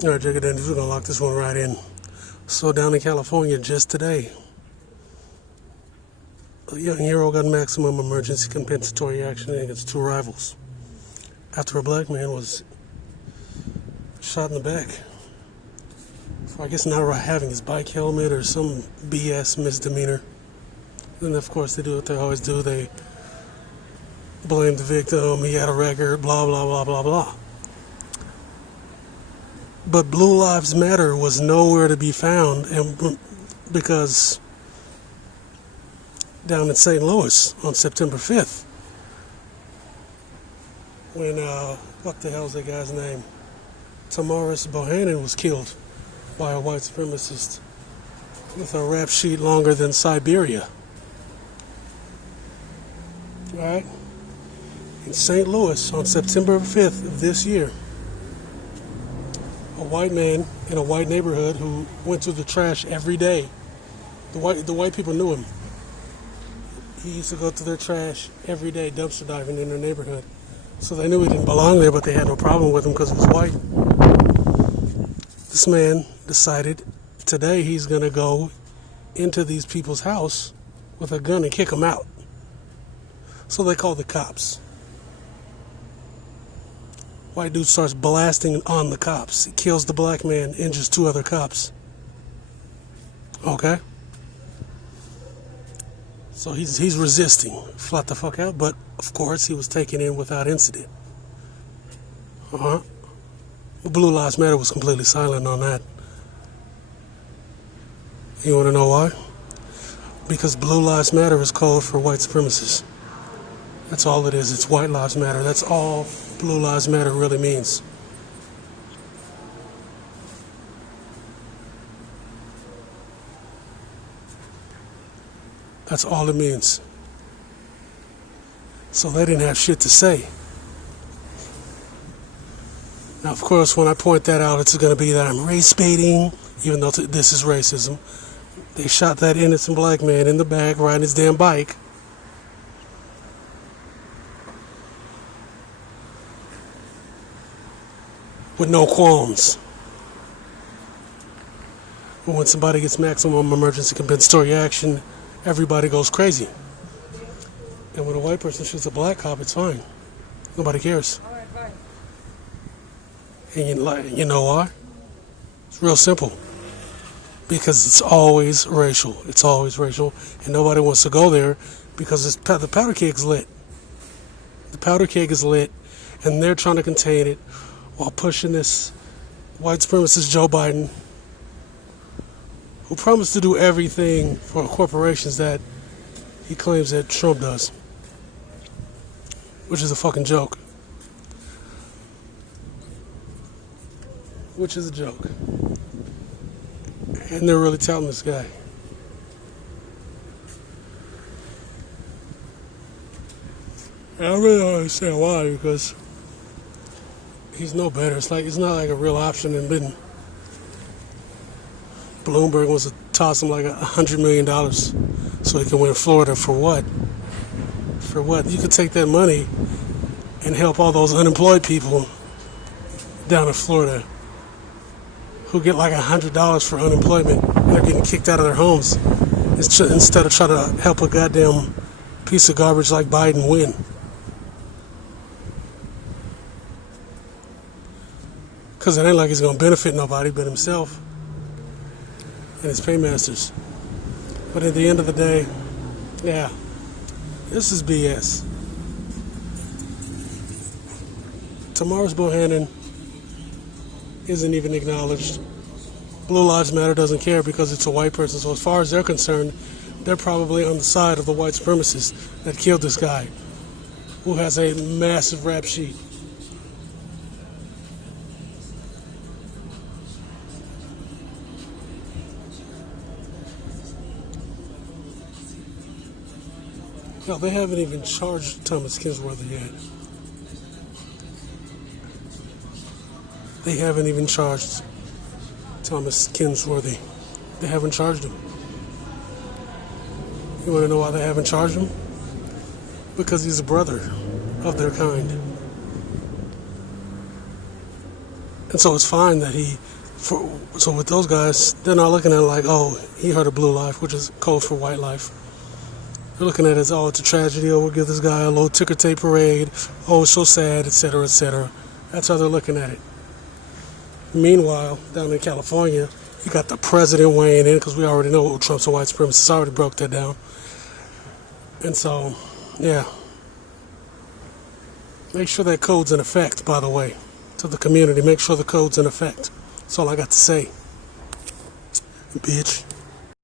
All right, Jigga Dandies, we're going to lock this one right in. So down in California just today, a young hero got maximum emergency compensatory action against two rivals after a black man was shot in the back for, I guess, not having his bike helmet or some BS misdemeanor. And of course they do what they always do. They blame the victim. He had a record, blah, blah, blah, blah, blah. But Blue Lives Matter was nowhere to be found, and because down in St. Louis on September 5th, when, what the hell's that guy's name? Tamarris Bohannon was killed by a white supremacist with a rap sheet longer than Siberia. Alright? In St. Louis on September 5th of this year, a white man in a white neighborhood who went to the trash every day. The white people knew him. He used to go to their trash every day, dumpster diving in their neighborhood. So they knew he didn't belong there, but they had no problem with him because he was white. This man decided today he's going to go into these people's house with a gun and kick them out. So they called the cops. White dude starts blasting on the cops. He kills the black man, injures two other cops. Okay? So he's resisting, flat the fuck out, but of course he was taken in without incident. Blue Lives Matter was completely silent on that. You want to know why? Because Blue Lives Matter is code for white supremacists. That's all it is. It's White Lives Matter. That's all Blue Lives Matter really means. That's all it means. So they didn't have shit to say. Now, of course, when I point that out, it's going to be that I'm race baiting, even though this is racism. They shot that innocent black man in the back riding his damn bike. With no qualms. But when somebody gets maximum emergency compensatory action, everybody goes crazy. And when a white person shoots a black cop, it's fine. Nobody cares. And you know why? It's real simple. Because it's always racial. It's always racial. And nobody wants to go there because the powder keg's lit. The powder keg is lit, and they're trying to contain it while pushing this white supremacist Joe Biden, who promised to do everything for corporations that he claims that Trump does, which is a fucking joke. Which is a joke. And they're really touting this guy. And I really don't understand why, because he's no better. It's not like a real option. And then Bloomberg wants to toss him like $100 million so he can win Florida. For what? For what? You could take that money and help all those unemployed people down in Florida who get like $100 for unemployment and they're getting kicked out of their homes instead of trying to help a goddamn piece of garbage like Biden win. Because it ain't like he's going to benefit nobody but himself and his paymasters. But at the end of the day, yeah, this is BS. Tamarris Bohannon isn't even acknowledged. Blue Lives Matter doesn't care because it's a white person. So as far as they're concerned, they're probably on the side of the white supremacists that killed this guy, who has a massive rap sheet. No, they haven't even charged Thomas Kinsworthy yet. They haven't even charged Thomas Kinsworthy. They haven't charged him. You want to know why they haven't charged him? Because he's a brother of their kind. And so it's fine that so with those guys, they're not looking at it like, oh, he heard of blue life, which is code for white life. They're looking at it as, oh, it's a tragedy, oh, we'll give this guy a little ticker tape parade, oh, it's so sad, etc., etc. That's how they're looking at it. Meanwhile, down in California, you got the president weighing in, because we already know Trump's a white supremacist, already broke that down. And so, yeah. Make sure that code's in effect, by the way, to the community. Make sure the code's in effect. That's all I got to say, bitch.